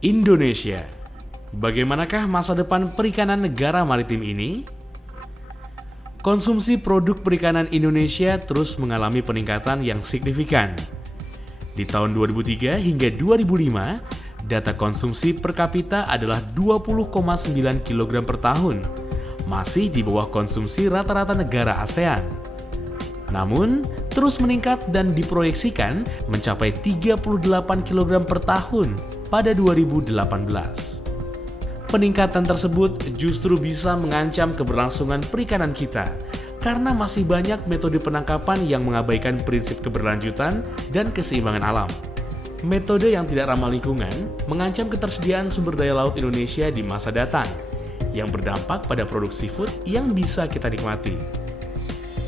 Indonesia. Bagaimanakah masa depan perikanan negara maritim ini? Konsumsi produk perikanan Indonesia terus mengalami peningkatan yang signifikan. Di tahun 2003 hingga 2005, data konsumsi per kapita adalah 20,9 kg per tahun, masih di bawah konsumsi rata-rata negara ASEAN. Namun, terus meningkat dan diproyeksikan mencapai 38 kg per tahun pada 2018. Peningkatan tersebut justru bisa mengancam keberlangsungan perikanan kita, karena masih banyak metode penangkapan yang mengabaikan prinsip keberlanjutan dan keseimbangan alam. Metode yang tidak ramah lingkungan mengancam ketersediaan sumber daya laut Indonesia di masa datang, yang berdampak pada produk seafood yang bisa kita nikmati.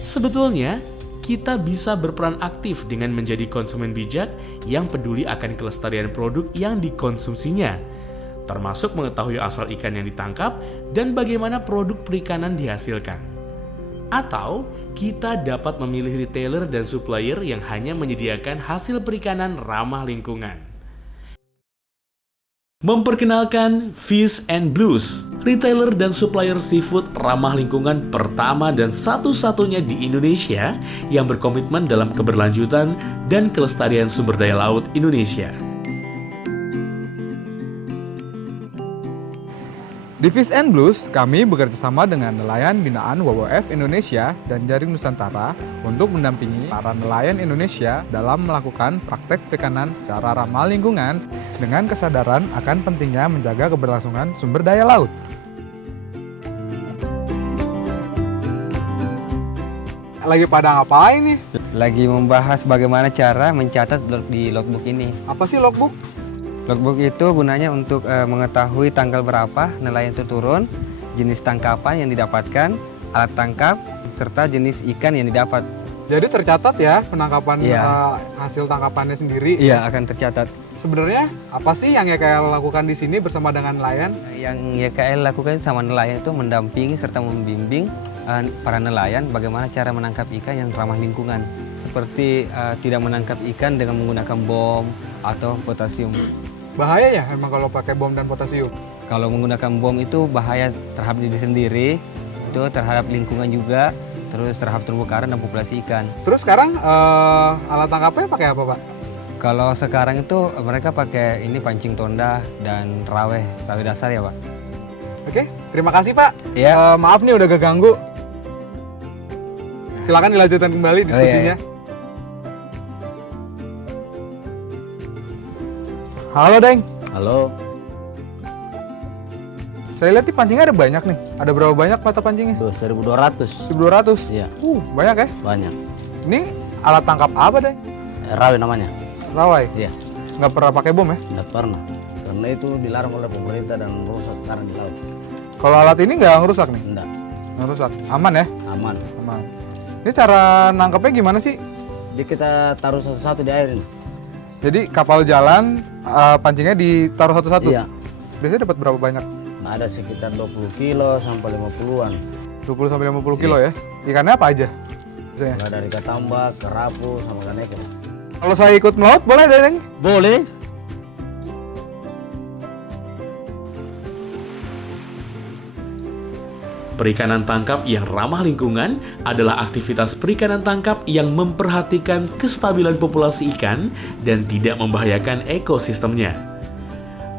Sebetulnya, kita bisa berperan aktif dengan menjadi konsumen bijak yang peduli akan kelestarian produk yang dikonsumsinya, termasuk mengetahui asal ikan yang ditangkap dan bagaimana produk perikanan dihasilkan. Atau, kita dapat memilih retailer dan supplier yang hanya menyediakan hasil perikanan ramah lingkungan. Memperkenalkan Fish and Blues, retailer dan supplier seafood ramah lingkungan pertama dan satu-satunya di Indonesia yang berkomitmen dalam keberlanjutan dan kelestarian sumber daya laut Indonesia. Di Fish and Blues, kami bekerja sama dengan nelayan binaan WWF Indonesia dan Jaring Nusantara untuk mendampingi para nelayan Indonesia dalam melakukan praktek perikanan secara ramah lingkungan dengan kesadaran akan pentingnya menjaga keberlangsungan sumber daya laut. Lagi pada ngapain nih? Lagi membahas bagaimana cara mencatat di logbook ini. Apa sih logbook? Logbook itu gunanya untuk mengetahui tanggal berapa nelayan itu turun, jenis tangkapan yang didapatkan, alat tangkap, serta jenis ikan yang didapat. Jadi tercatat ya penangkapan Iya. Hasil tangkapannya sendiri? Iya, akan tercatat. Sebenarnya apa sih yang YKL lakukan di sini bersama dengan nelayan? Yang YKL lakukan sama nelayan itu mendampingi serta membimbing para nelayan bagaimana cara menangkap ikan yang ramah lingkungan. Seperti tidak menangkap ikan dengan menggunakan bom atau potasium. Bahaya ya emang kalau pakai bom dan potasium? Kalau menggunakan bom itu bahaya terhadap diri sendiri, itu terhadap lingkungan juga, terus terhadap terumbu karang dan populasi ikan. Terus sekarang alat tangkapnya pakai apa, Pak? Kalau sekarang itu mereka pakai ini pancing tonda dan rawe dasar ya, Pak. Oke, terima kasih, Pak. Iya. Maaf nih udah keganggu. Silakan dilanjutkan kembali diskusinya. iya. Halo, Deng. Halo. Saya lihat di pancingnya ada banyak nih. Ada berapa banyak mata pancingnya? 1.200. 1.200? Iya, Banyak ya? banyak. Ini alat tangkap apa, Deng? Rawe namanya. Rawai? Iya, Nggak pernah pakai bom ya? tidak pernah. Karena itu dilarang oleh pemerintah dan rusak karena di laut. Kalau alat ini nggak ngerusak nih? Tidak, Nggak rusak. Aman ya? aman. Aman. Ini cara nangkepnya gimana sih? Jadi kita taruh satu-satu di air ini. Jadi kapal jalan, pancingnya ditaruh satu-satu? Iya, Biasanya dapat berapa banyak? nah, ada sekitar 20 kilo sampai 50-an. 20-50 kilo ya? Ikannya apa aja? Biasanya? Mulai dari katambak, kerapu, sama kaneko. Kalau saya ikut melaut boleh, Deng? Boleh. Perikanan tangkap yang ramah lingkungan adalah aktivitas perikanan tangkap yang memperhatikan kestabilan populasi ikan dan tidak membahayakan ekosistemnya.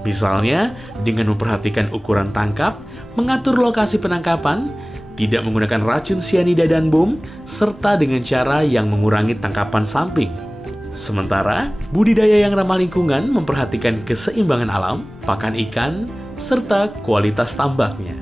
Misalnya, dengan memperhatikan ukuran tangkap, mengatur lokasi penangkapan, tidak menggunakan racun sianida dan bom, serta dengan cara yang mengurangi tangkapan samping. Sementara, budidaya yang ramah lingkungan memperhatikan keseimbangan alam, pakan ikan, serta kualitas tambaknya.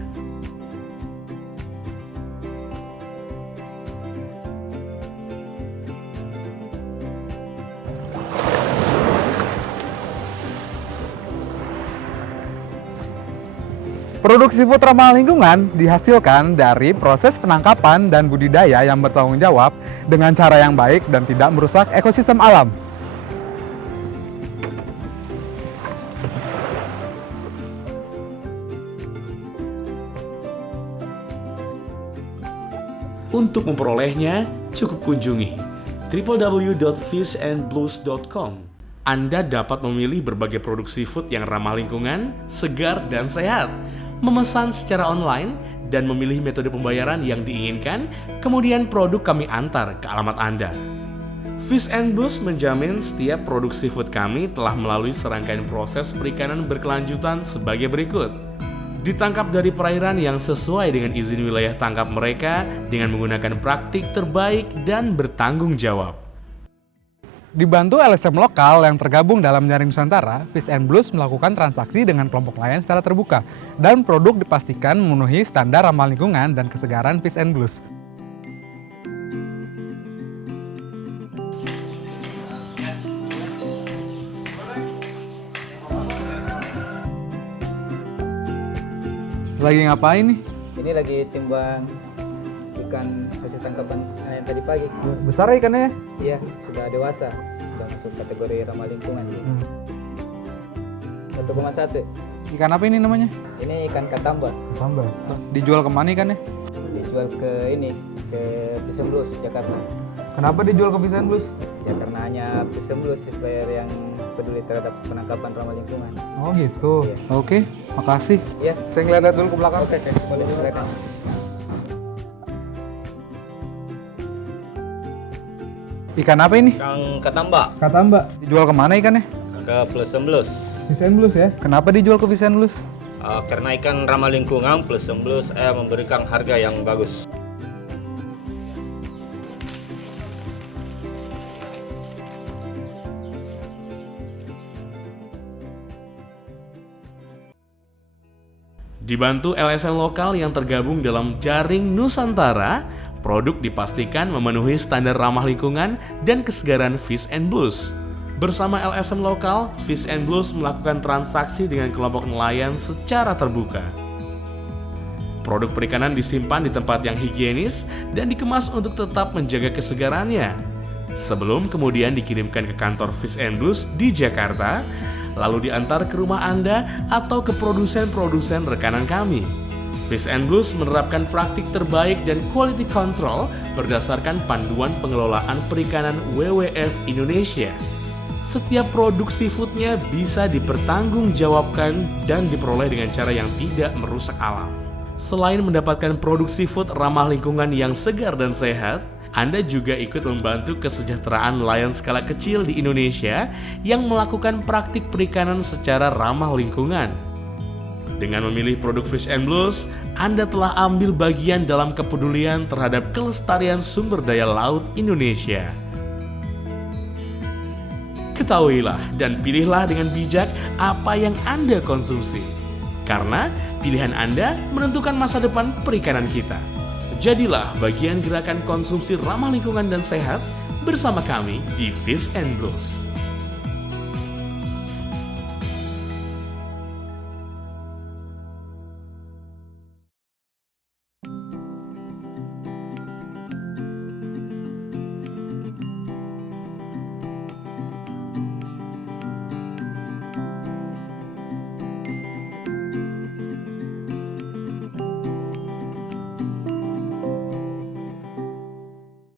Produk seafood ramah lingkungan dihasilkan dari proses penangkapan dan budidaya yang bertanggung jawab dengan cara yang baik dan tidak merusak ekosistem alam. Untuk memperolehnya, cukup kunjungi www.fishandblues.com Anda dapat memilih berbagai produk seafood yang ramah lingkungan, segar, dan sehat. Memesan secara online dan memilih metode pembayaran yang diinginkan, kemudian produk kami antar ke alamat Anda. Fish and Blues menjamin setiap produk seafood kami telah melalui serangkaian proses perikanan berkelanjutan sebagai berikut. Ditangkap dari perairan yang sesuai dengan izin wilayah tangkap mereka dengan menggunakan praktik terbaik dan bertanggung jawab. Dibantu LSM lokal yang tergabung dalam Jaring Nusantara, Fish and Blues melakukan transaksi dengan kelompok nelayan secara terbuka dan produk dipastikan memenuhi standar ramah lingkungan dan kesegaran Fish and Blues. Lagi ngapain nih? Ini lagi timbang ikan hasil tangkapan yang tadi pagi. Besar ya ikannya? Iya, sudah dewasa. Sudah masuk kategori ramah lingkungan. 1,1. Ikan apa ini namanya? Ini ikan katamba. Tambah. Dijual kemana ikannya? Dijual ke Fish and Blues Jakarta. Kenapa dijual ke Fish and Blues? Ya karena hanya Fish and Blues player yang peduli terhadap penangkapan ramah lingkungan. Oh gitu. Iya. Oke, makasih. Iya. Saya ngeliat dulu ke belakang. Oke, boleh silakan. Ikan apa ini? Ikan katamba Katamba. Dijual kemana ikannya? ke Plus Semblus. Fish and Blues ya. Kenapa dijual ke Fish and Blues? Karena ikan ramah lingkungan, Plus Semblus memberikan harga yang bagus. Dibantu LSM lokal yang tergabung dalam Jaring Nusantara, produk dipastikan memenuhi standar ramah lingkungan dan kesegaran Fish and Blues. Bersama LSM lokal, Fish and Blues melakukan transaksi dengan kelompok nelayan secara terbuka. Produk perikanan disimpan di tempat yang higienis dan dikemas untuk tetap menjaga kesegarannya. Sebelum kemudian dikirimkan ke kantor Fish and Blues di Jakarta, lalu diantar ke rumah Anda atau ke produsen-produsen rekanan kami. Fish and Blues menerapkan praktik terbaik dan quality control berdasarkan panduan pengelolaan perikanan WWF Indonesia. Setiap produk seafoodnya bisa dipertanggungjawabkan dan diperoleh dengan cara yang tidak merusak alam. Selain mendapatkan produk seafood ramah lingkungan yang segar dan sehat, Anda juga ikut membantu kesejahteraan nelayan skala kecil di Indonesia yang melakukan praktik perikanan secara ramah lingkungan. Dengan memilih produk Fish and Blues, Anda telah ambil bagian dalam kepedulian terhadap kelestarian sumber daya laut Indonesia. Ketahuilah dan pilihlah dengan bijak apa yang Anda konsumsi. Karena pilihan Anda menentukan masa depan perikanan kita. Jadilah bagian gerakan konsumsi ramah lingkungan dan sehat bersama kami di Fish and Blues.